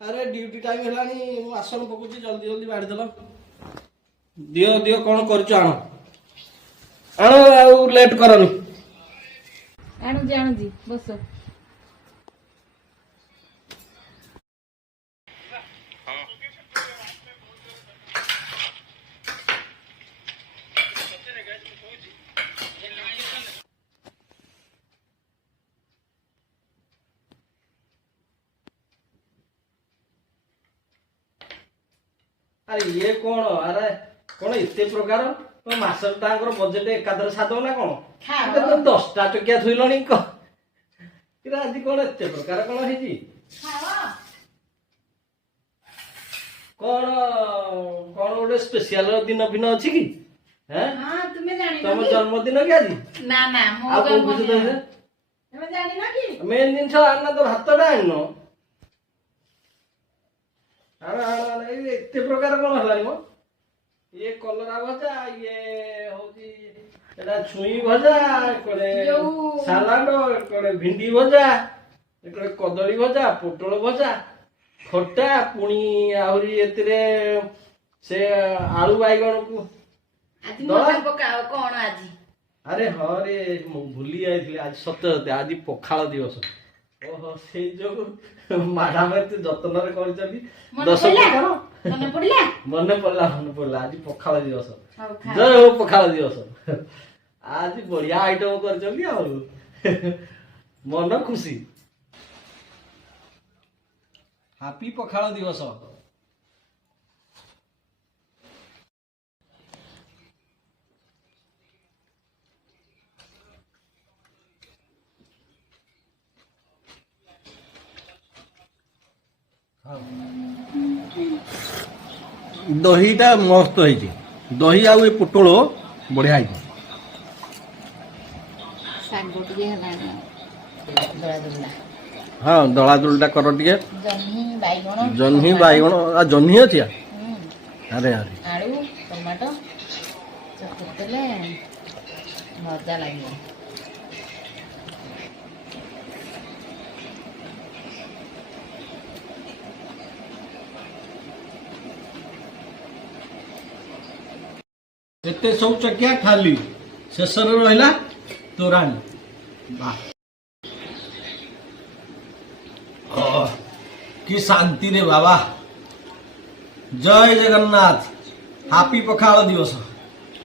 अरे duty time हेलानी आसन पकुची जल्दी जल्दी बाढ़ी देल दियो दियो कौन कर आण आण आ लेट करनी आणुजी आणुजी बस अरे ये कौन अरे कौन इतने प्रकार तो मास्टर टांगर बजेट एकादर साधव ना कौन तो 10टा टकिया थुइलणी क किरा आज कौन इतने प्रकार कौन है जी कौन कौन गोटे स्पेशल दिन फिन अछि की हैं हां तुम्हें जानि तुम जन्मदिन के आज ना ना आ मो को कुछ तो तुम्हें जानि ना की मेन दिन आना तो भातटा आनो अरे इतने प्रकार कौन हलानी मो ये कलरा भजा ये होची एटा छुई भजा कोडे सलाड कोडे भिंडी भजा कोडे कदली भजा पोटल भजा खट्टा पुणी आहुरी एतिरे से आलू बाइगण को आज मटन पकाओ कोन आज अरे हाँ रे भूली जाइए आज सत्य आज पखाल दिवस ओहो से जो मैडम एते जतन रे करछली 10 प्रकार मने पड़ला मन पड़ला आज पखाल दिवस हौ खा जय हो पखाल दिवस आज बढ़िया आइटम करछली आ मन खुशी हैप्पी पखाल दिवस दहीटा मस्त है दही आउ पोटल बढ़िया है साग गोटी हलाना दला दला हाँ दला दुलटा कर टिके जह्नी बैगण आ जह्नी अछि अरे अरे आलू टमाटो चकटले मजा लागियो एते सब चकिया खाली शेष रहा तोराणी वाह कि शांति रे बाबा जय जगन्नाथ हैप्पी पखाल दिवस।